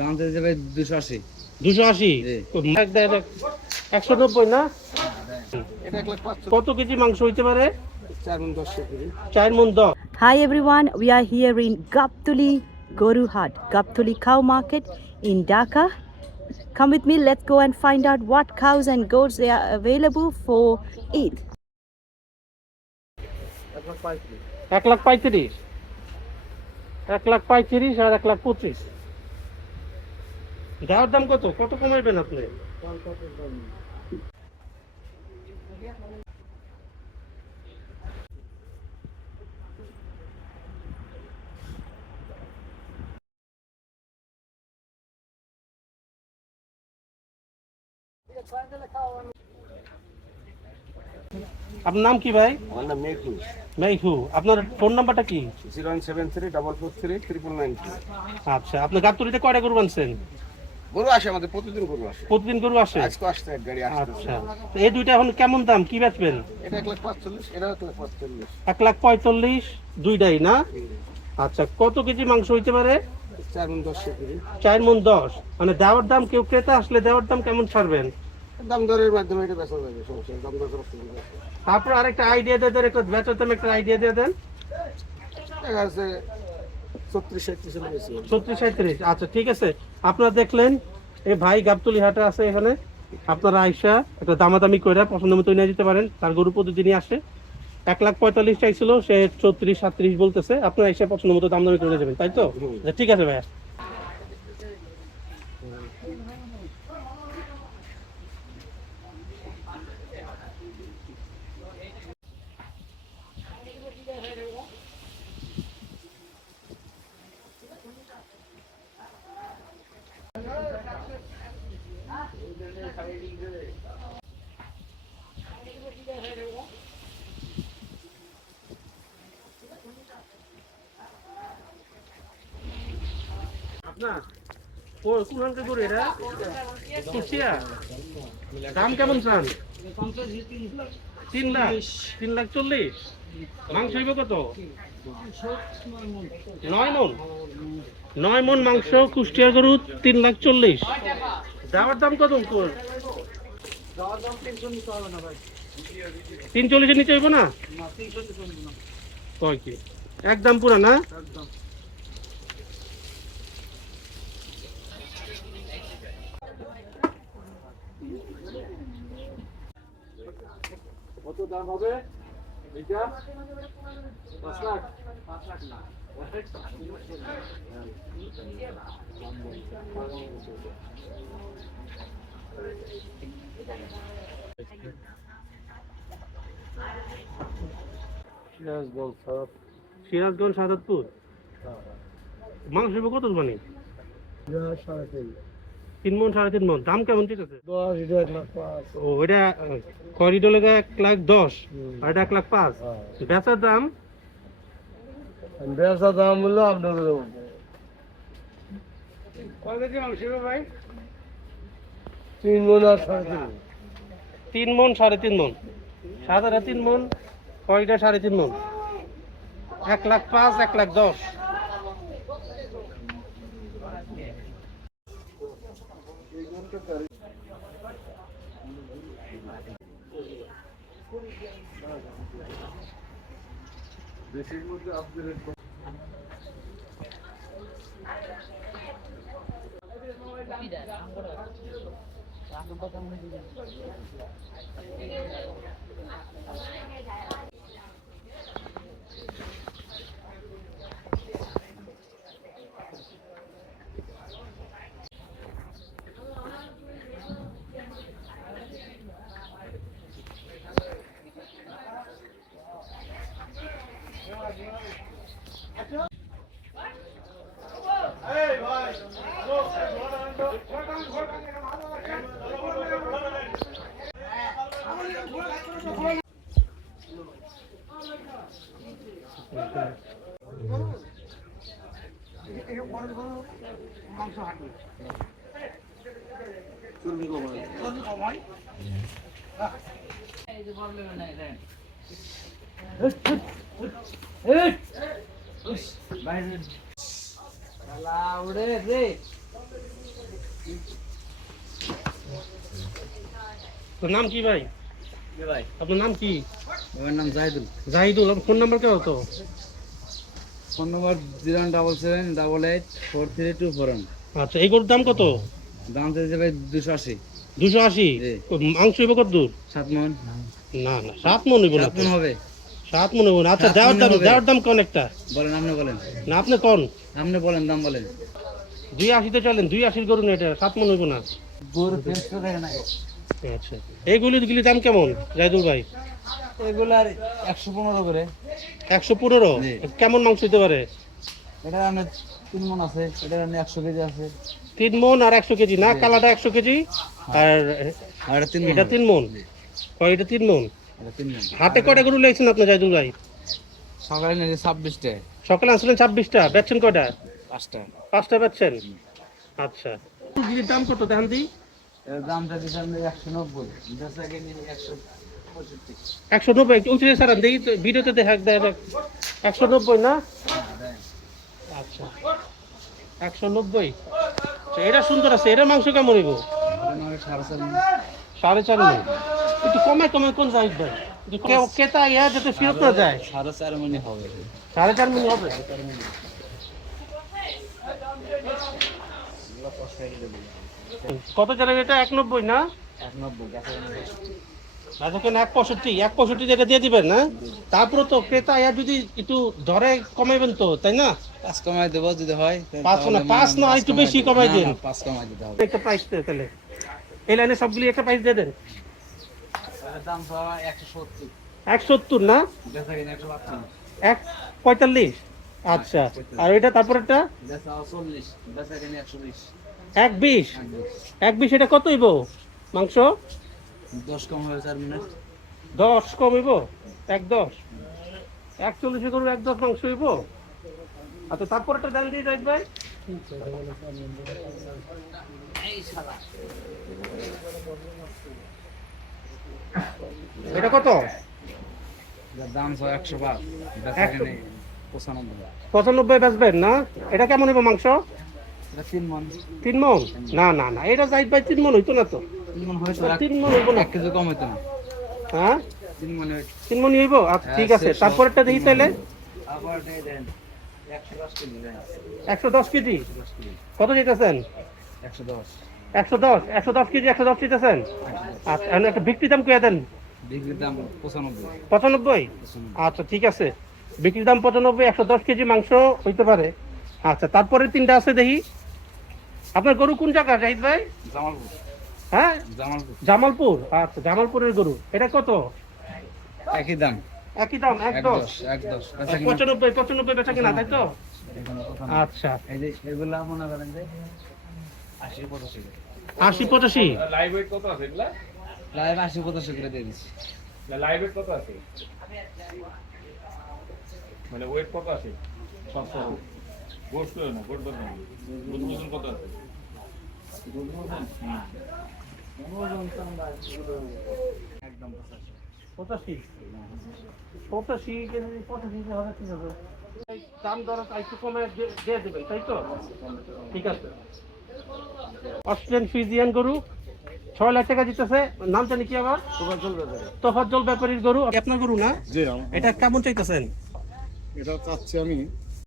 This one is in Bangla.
দাম চাইছে ভাই 280। 280? 190 না? এটা 1,05,000। কত কেজি মাংস হইতে পারে? 4 মণ 10 KG. 4 maund 10। Hi everyone, we are here in Gaptuli Goru Hat, Gaptuli Cow Market in Dhaka. Come with me, let's go and find out what cows and goats they are available for Eid. 1,35,000, 1,35,000 আর 1,25,000। গাওয়ার দাম কত কত কমাইবেন আপনি? আপনার নাম কি ভাই? আমার নাম মেঘু। মেঘু। আপনার ফোন নাম্বারটা কি? 01734443992। আচ্ছা, আপনি গাবতলীতে কয়টা গরু আনছেন? গরু আসে আমাদের, প্রতিদিন গরু আসে। প্রতিদিন গরু আসে? আজকে আসছে এক গাড়ি আসছে। আচ্ছা, তো এই দুইটা এখন কেমন দাম, কি বেচবেন? এটা 1,45,000, এটা 1,45,000। 1,45,000 দুইটাই না? আচ্ছা, কত কেজি মাংস হইতে পারে? 4 মণ 10 কেজি। 4 মণ 10। মানে দেওয়ার দাম, কেউ ক্রেতা আসলে দেওয়ার দাম কেমন ছাড়বেন? দাম দরের মাধ্যমে এটা বেচা যাবে, সমস্যা নেই, দাম দর করতে হবে। তারপর আরেকটা আইডিয়া দিয়ে দেন, একটা বেচার দাম একটা আইডিয়া দিয়ে দেন। দেখা যাচ্ছে 36-37 চলে গেছে। 36-37। আচ্ছা ঠিক আছে, আপনারা দেখলেন এই ভাই গাবতলী হাটে আছে এখানে। আপনারা আইসা একটা দামাদামি করে পছন্দ মতো নিয়ে যেতে পারেন। তার গরু প্রতিদিনই আসে। 1,45,000 চাইছিল, সে 34-37 বলতেছে। আপনারা এসে পছন্দ মতো দাম দামি করে যাবেন, তাই তো? আচ্ছা, ঠিক আছে ভাইয়া। আপনার কোনখানকার গরু এটা? কুষ্টিয়া? দাম কেমন চান? 3,40,000। মাংস হইব কত? 9 মণ। 9 মণ মাংস কুষ্টিয়া গরু, 3,40,000। দেওয়ার দাম কত? 3,40,000 নিচে হইব না? কয় কি একদম পুরা না? কত দাম হবে এটা? 5 লাখ? 5 লাখ না, সিরাজগঞ্জ সাদাতপুর। মাংস হইব কত মানে? 3 মণ 3.5 মণ। দাম কেমন ঠিক আছে? 10, এটা 1,05,000। ও, এটা করিডোর লেগে 1,10,000 আর এটা 1,05,000। বেচার দাম? বেচা দাম হলো আপনার কয় কেজি মাংস হবে ভাই? 3 মণ আর 3.5 3 মণ 3.5 মণ। সাদাটা 3 মণ, কয়টা 3.5 মণ। 1,05,000, 1,10,000। দেশের মধ্যে আপনাদের মাংস হাঁটি চর্বি কমায়। বাইরে উড়ে রে। তোর নাম কি ভাই? ভাই আপনার নাম কি? আমার নাম জাহিদুল। জাহিদুল। ফোন নাম্বার কেউ তো? ফোন নম্বর 077784324। আচ্ছা, এই গরুর দাম কত? দাম চাইছে ভাই 280। 280? জি। মাংস হইব কত দূর? 7 মন। না না, 7 মন হইব না। 7 মন হবে। 7 মন হইব না। আচ্ছা, 7 মণ হবে। দেওয়ার দাম কোন একটা? বলেন, আপনি বলেন, না আপনি কোন? আপনি বলেন, দাম বলেন। 280 তে চলেন, 280 গরু না এটা, 7 মন হইব না। গরু ফেসটা দেখেন না। আচ্ছা, এইগুলির দাম কেমন জাহিদুল ভাই? এগুলার 115 করে। 115? জি। কেমন মাংস হইতে পারে? এটা আপনি 3 মন আছে, এটা আপনি 100 কেজি আছে। 3 মন আর 100 কেজি না? কালাটা 100 কেজি আর আর এটা 3 মন। এটা 3 মন। কয় এটা 3 মন? এটা 3 মন। হাতে কয়টা গরু লেগেছেন আপনি জাহিদুল ভাই? সকালে নিয়ে 26 টা। সকালে আসলেন 26টা, বেচছেন কয়টা? 5টা। 5টা বেচছেন? আচ্ছা, গিরির দাম কত দেখান দি? এর দামটা দিছি আপনি 190। বেচা কিনে 165। 190? উঠে সারান দেখি তো, ভিডিওতে দেখাক দেখ। 190 না? আচ্ছা, 190। আচ্ছা, এটা সুন্দর আছে। এটা মাংস কেমন হইব? এটা মানে 4.5 মন। 4.5 মন। একটু কমায় কোন জাহিদ ভাই? একটু কেতা ইয়া যাতে ফেরত না যায়। 4.5 মনই হবে। 4.5 মন হবে? কত জানেন এটা? 190 না? 190 বেচা কিনে। না দেখেন 165 যেটা দিয়ে দিবেন না? তারপরে তো ক্রেতা ইয়া যদি একটু ধরে কমাইবেন তো, তাই না? 5 কমাই দেব যদি হয়। 5 না, 5 না, একটু বেশি কমাই দিন। 5 কমাই দিতে হবে। একটা প্রাইস দেন তাহলে। এই লাইনে সবগুলি একটা প্রাইস দিয়ে দেন। এর দাম পাওয়া 170। 170 না? বেচা কিনে 185। 145? আচ্ছা, আর এটা তারপরেরটা? বেচা 40, বেচা কিনে 120। 120? 120 এটা কত হইব মাংস? 10 কম হবে 4 মিনিট। 10 কম হইব? 110? 41 গরুর 110 মাংস হইব? আচ্ছা, তারপরেরটা দেন দিয়ে যাই ভাই। এটা কত? এর দাম 105, বেচা কিনে 95। 95 বেচবেন না? এটা কেমন হইব মাংস? এটা 3 মন। 3 মন? না না না, এটা যাই ভাই 3 মন হইতো না তো। 3 মন হইতো। 3 মন হইব না। 1 কেজি কম হইতো না। হ্যাঁ, 3 মন হইতো। 3 মন হইব? আচ্ছা, ঠিক আছে। তারপরেরটা দেখি তাহলে। আবার দিয়ে দেন 110 কেজি দেন। 110 কেজি? 110 কেজি। কত যেতেছেন? 110। 110 কেজি 110 যেতেছেন? আচ্ছা, এখন একটা বিক্রি দাম কইয়া দেন। বিক্রির দাম 95। 95? আচ্ছা, ঠিক আছে। বিক্রির দাম 95, 110 কেজি মাংস হইতে পারে। আচ্ছা, তারপরে 3টা আছে দেখি। আপনার গরু কোন জায়গা জাহিদ ভাই? জামালপুর। হ্যাঁ, জামালপুর। জামালপুর। আচ্ছা, জামালপুরের গরু। এটা কত? একই দাম। একই দাম? 110? 110 বেচা কিনে 95 বেচা কিনা, তাই তো? এখানে কথা না। আচ্ছা, এই যে এগুলা মনে করেন যে 80-85 করে। 80-85? লাইভ ওয়েট কত আছে এগুলা? লাইভ 80-85 করে দিয়ে দিচ্ছি। লাইভ ওয়েট কত আছে? মানে ওয়েট কত আছে? 700। গোট করে না, গোট ধরে না। ওজন কত আছে? একদম 85? 85 কেজি, 85 হবে, ঠিক আছে। এই দাম দর একটু কমে দিয়ে দেবেন, তাই তো? ঠিক আছে। অস্ট্রেলিয়ান ফ্রিজিয়ান গরু 6 লাখ টাকা দিতেছে। নাম জানি কি আবার? তোফাজ্জল ব্যাপারীর গরু। আপনার গরু না? জি এটা কেমন চাইতেছেন? এটা চাচ্ছি আমি